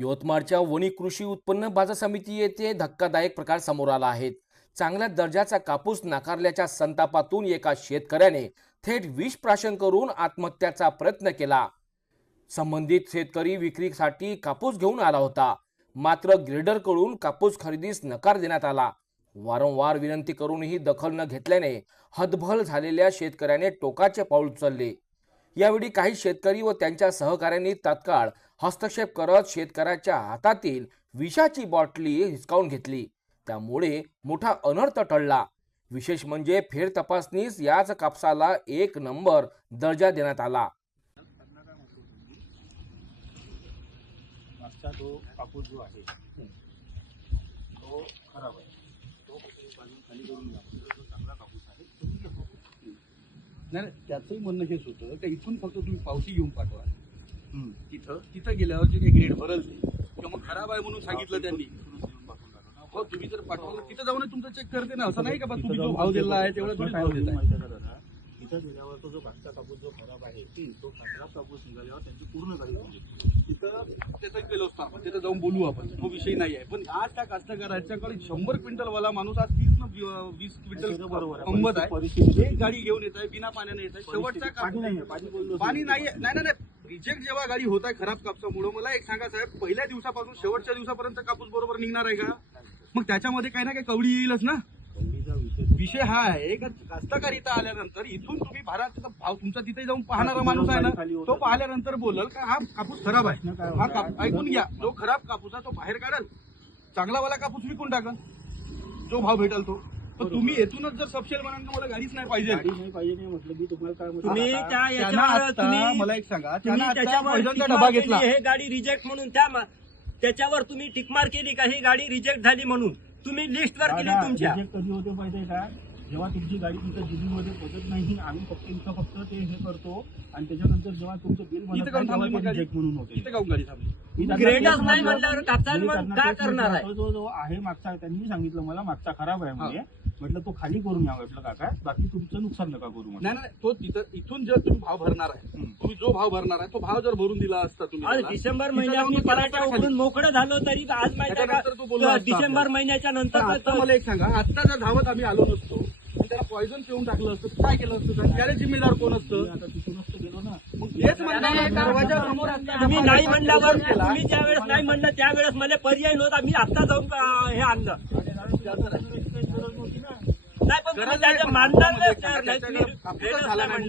यवतमाळच्या वणी कृषी उत्पन्न बाजार समिती येथे धक्कादायक प्रकार समोर आला आहे। चांगल्या दर्जाचा कापूस नाकारल्याच्या संतापातून एका शेतकऱ्याने थेट विष प्राशन करून आत्महत्याचा प्रयत्न केला। संबंधित शेतकरी विक्रीसाठी कापूस घेऊन आला होता, मात्र ग्रेडरकडून कापूस खरेदीस नकार देण्यात आला। वारंवार विनंती करूनही दखल न घेतल्याने हतबल झालेल्या शेतकऱ्याने टोकाचे पाऊल उचलले। यावेळी काही शेतकरी व त्यांच्या सहकाऱ्यांनी तात्काळ हस्तक्षेप करत शेतकऱ्याच्या हातातील विषाची बाटली हिसकावून घेतली। त्यामुळे मोठा अनर्थ टळला। विशेष म्हणजे फेर तपासणीस याच कापसाला 1 नंबर दर्जा देण्यात आला। मागचा तो कापूस जो आहे तो खराब आहे, तो खाली करून टाकतो। जो चांगला कापूस आहे तो मी घेतो। नाही, त्याचंही म्हणणं हेच होतं की इथून फक्त तुम्ही पावती घेऊन पाठवा। तिथं गेल्यावर जे काही ग्रेड भरल ते किंवा मग खराब आहे म्हणून सांगितलं त्यांनी, हो तुम्ही जर पाठवलं तिथं जाऊन तुमचं चेक करते ना। असं नाही का तुम्ही जो भाव दिला आहे तेवढा तुम्ही भाव देताय। तिथं गेल्यावर तो जो मागचा कापूस जो खराब आहे तो खराब कापूस निघाल्यावर त्यांची पूर्ण गाडी होती। तिथं त्याचं केलं असतं आपण, तिथं जाऊन बोलू आपण, तो विषय नाही आहे। पण आज त्या कास्तकाराच्याकडे 100 क्विंटल वाला माणूस आज 30 न 20 क्विंटल अंबत आहे, एक गाडी घेऊन येत आहे, बिना पाण्याने येत आहे। शेवटचा पाणी नाही, रिजेक्ट जेव्हा गाडी होत आहे खराब कापसामुळे, मला एक सांगा साहेब, पहिल्या दिवसापासून शेवटच्या दिवसापर्यंत कापूस बरोबर निघणार आहे का? मग त्याच्यामध्ये काही ना काही कवडी येईलच ना। विषय हा आहे का कास्तकार इथं आल्यानंतर इथून तुम्ही भारत भाव तुमचा तिथे जाऊन पाहणारा माणूस आहे ना, तो पाहिल्यानंतर बोलल का हा कापूस खराब आहे, हा ऐकून घ्या, जो खराब कापूस आहे तो बाहेर काढल, चांगलावाला कापूस विकून टाकल, जो भाव भेटल तो। पण तुम्ही येथूनच जर सबशेल म्हणाल मला गाडीच नाही पाहिजे म्हटलं की तुम्हाला काय तुम्ही मला एक सांगा, डबा घेतला हे गाडी रिजेक्ट म्हणून त्याच्यावर तुम्ही टिकमार केली का ही गाडी रिजेक्ट झाली म्हणून तुम्ही लिस्टवर केली तुमच्या? कधी होते माहिती आहे का, जेव्हा तुमची गाडी तिथं दिल्लीमध्ये पोहोचत नाही, आम्ही फक्त ते हे करतो आणि त्याच्यानंतर जेव्हा तुमचं बिल म्हणून होते गाडी थांबली। ग्रेडच नाही म्हणल्यावर काय करणार आहे? जो आहे मागचा, त्यांनी सांगितलं मला मागचा खराब आहे म्हणजे, म्हटलं तो खाली करून या म्हटलं काका, बाकी तुमचं नुकसान नका करू। नाही, तो तिथं इथून जर तुम्ही भाव भरणार आहे, तुम्ही जो भाव भरणार आहे तो भाव जर भरून दिला असता तुम्ही, आज डिसेंबर महिन्यात मी पराठा उघडून मोकळं झालो तरी आज माहिती का डिसेंबर महिन्याच्या नंतर मला एक सांगा, आता जर धावत आम्ही आलो नसतो आणि त्याला पॉइझन पिऊन टाकलं असतं, काय केलं असतं? त्याला जिम्मेदार कोण असतं? आता तिथूनच गेलो ना, मग तेच दरवाजा समोर तुम्ही नाही म्हणल्यावर तुम्ही ज्यावेळेस नाही म्हणलं त्यावेळेस मला पर्याय नव्हता, मी आता जाऊन हे आणलं नाही। पण त्याच्या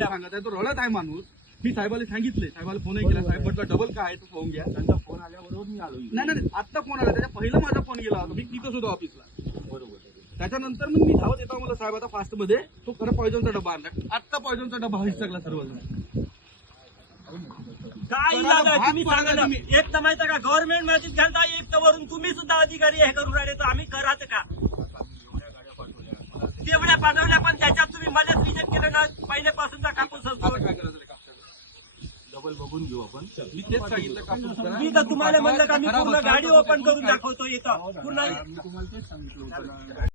सांगत तो रडत आहे माणूस। मी साहेबाला सांगितले, साहेबाला फोनही केला, साहेब म्हटलं डबल काय आहे तो फोन घ्या। त्यांचा फोन आल्याबरोबर मी आलो। नाही, आता फोन आला, त्याच्या पहिला माझा फोन गेला होता, मी तिथं सुद्धा ऑफिसला। बरोबर, त्याच्यानंतर मग मी धावत येतो, मला साहेब आता फास्ट मध्ये तो खरं पॉइझनचा डबा आणला, आता पॉइझनचा डबा हिसकला सर्वजण। काय तुम्ही सांगा, एक तर माहिती का गव्हर्नमेंट मॅजिक घालता, एक तर वरून तुम्ही सुद्धा अधिकारी हे करून राहिले, तर आम्ही करायचं का? तेवढ्या पाठवल्या पण त्याच्यात तुम्ही मलाच रिजेक्ट केलं ना, पहिल्यापासूनचा कापूस असतो। डबल बघून घेऊ आपण। मी तेच सांगितलं, कापूस मी तर तुम्हाला म्हणलं का मी पूर्ण गाडी ओपन करून दाखवतो, येतं पूर्ण मी तुम्हाला तेच सांगितलं होतं ना।